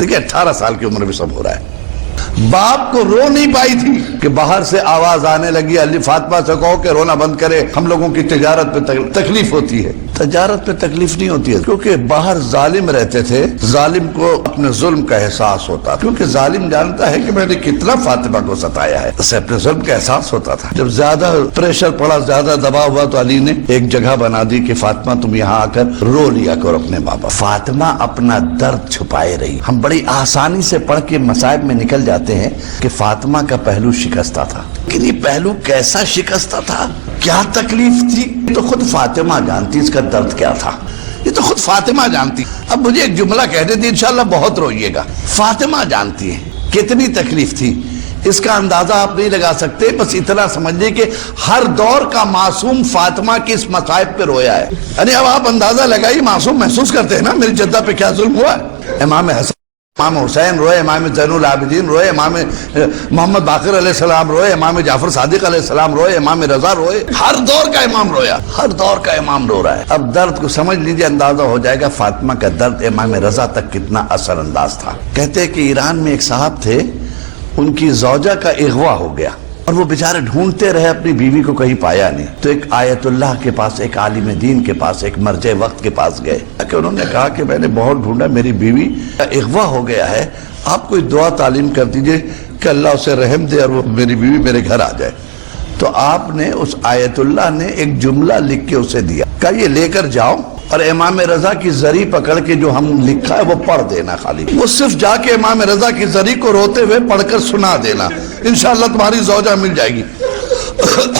دیکھیں 18 سال کی عمر میں سب ہو رہا ہے. باپ کو رو نہیں پائی تھی کہ باہر سے آواز آنے لگی علی فاطمہ سے کہو کہ رونا بند کرے، ہم لوگوں کی تجارت پہ تکلیف ہوتی ہے. تجارت پہ تکلیف نہیں ہوتی ہے کیونکہ باہر ظالم رہتے تھے، ظالم کو اپنے ظلم کا احساس ہوتا تھا، کیونکہ ظالم جانتا ہے کہ میں نے کتنا فاطمہ کو ستایا ہے، اسے اپنے ظلم کا احساس ہوتا تھا. جب زیادہ پریشر پڑا، زیادہ دباؤ ہوا تو علی نے ایک جگہ بنا دی کہ فاطمہ تم یہاں آ کر رو لیا کرو اپنے بابا. فاطمہ اپنا درد چھپائے رہی. ہم بڑی آسانی سے پڑھ کے مصائب میں نکل جاتے ہیں کہ فاطمہ کا پہلو شکستہ تھا، لیکن یہ پہلو کیسا شکستہ تھا، کیا تکلیف تھی، یہ تو خود فاطمہ جانتی اس کا درد کیا تھا، یہ تو خود فاطمہ جانتی. اب مجھے ایک جملہ کہہ دیتی انشاءاللہ بہت روئیے گا. فاطمہ جانتی ہے کتنی تکلیف تھی، اس کا اندازہ آپ نہیں لگا سکتے. بس اتنا سمجھیں کہ ہر دور کا معصوم فاطمہ کی اس مصائب پہ رویا ہے. یعنی اب آپ اندازہ لگائیے، معصوم محسوس کرتے ہیں نا میری جدہ پہ کیا ظلم ہوا ہے. امام حسن، امام حسین روئے، امام زین العابدین روئے، امام محمد باقر علیہ السلام روئے، امام جعفر صادق علیہ السلام روئے، امام رضا روئے. ہر دور کا امام رویا، ہر دور کا امام رو رہا ہے. اب درد کو سمجھ لیجئے، اندازہ ہو جائے گا فاطمہ کا درد امام رضا تک کتنا اثر انداز تھا. کہتے ہیں کہ ایران میں ایک صاحب تھے، ان کی زوجہ کا اغوا ہو گیا اور وہ بیچارے ڈھونڈتے رہے، اپنی بیوی کو کہیں پایا نہیں. تو ایک آیت اللہ کے پاس، ایک عالم دین کے پاس، ایک مرجع وقت کے پاس گئے کہ انہوں نے کہا کہ میں نے بہت ڈھونڈا، میری بیوی کا اغوا ہو گیا ہے، آپ کوئی دعا تعلیم کر دیجئے کہ اللہ اسے رحم دے اور وہ میری بیوی میرے گھر آ جائے. تو آپ نے اس آیت اللہ نے ایک جملہ لکھ کے اسے دیا، کہا یہ لے کر جاؤ اور امام رضا کی زری پکڑ کے جو ہم لکھا ہے وہ پڑھ دینا. خالی وہ صرف جا کے امام رضا کی زری کو روتے ہوئے پڑھ کر سنا دینا، انشاءاللہ تمہاری زوجہ مل جائے گی.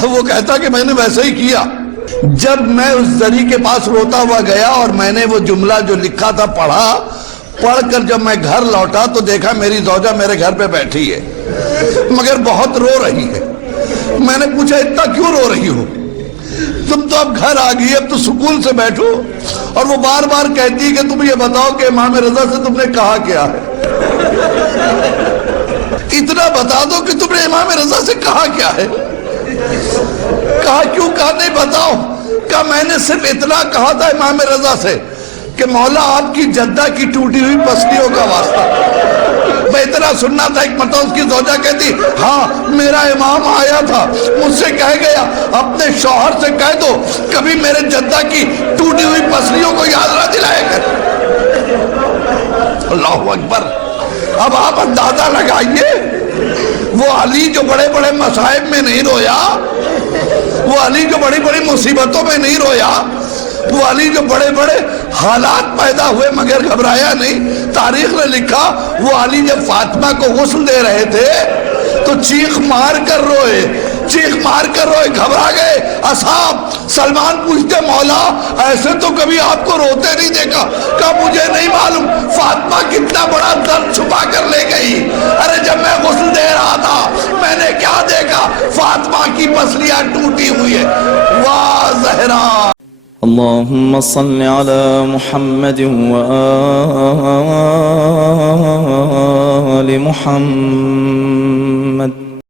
وہ کہتا کہ میں نے ویسے ہی کیا. جب میں اس زری کے پاس روتا ہوا گیا اور میں نے وہ جملہ جو لکھا تھا پڑھا، پڑھ کر جب میں گھر لوٹا تو دیکھا میری زوجہ میرے گھر پہ بیٹھی ہے مگر بہت رو رہی ہے. میں نے پوچھا اتنا کیوں رو رہی ہو، تم تو اب گھر آ گئی، اب تو سکون سے بیٹھو. اور وہ بار بار کہتی ہے کہ تم یہ بتاؤ کہ امام رضا سے تم نے کہا کیا ہے، اتنا بتا دو کہ تم نے امام رضا سے کہا کیا ہے. کہا کیوں، کہا نہیں بتاؤ. کہا میں نے صرف اتنا کہا تھا امام رضا سے کہ مولا آپ کی جدہ کی ٹوٹی ہوئی پسلیوں کا واسطہ. میں اتنا سننا تھا. ایک مرتبہ اس کی زوجہ کہتی ہاں میرا امام آیا تھا، مجھ سے کہہ گیا اپنے شوہر سے کہہ دو کبھی میرے جدہ کی ٹوٹی ہوئی پسلیوں کو یاد نہ دلائے کر. اللہ اکبر. اب آپ اندازہ لگائیے، وہ علی جو بڑے بڑے مصائب میں نہیں رویا، وہ علی جو بڑی بڑی مصیبتوں میں نہیں رویا، وہ علی جو بڑے بڑے حالات پیدا ہوئے مگر گھبرایا نہیں. تاریخ نے لکھا وہ علی جب فاطمہ کو غسل دے رہے تھے تو چیخ مار کر روئے، چیخ مار کر روئے، گھبرا گئے اصحاب. سلمان پوچھتے مولا ایسے تو کبھی آپ کو روتے نہیں دیکھا. کہا مجھے نہیں معلوم فاطمہ کتنا بڑا درد چھپا کر لے گئی. ارے جب میں غسل دے رہا تھا میں نے کیا دیکھا، فاطمہ کی پسلیاں ٹوٹی ہوئی ہے. واہ زہرا. اللهم صل على محمد وآل محمد.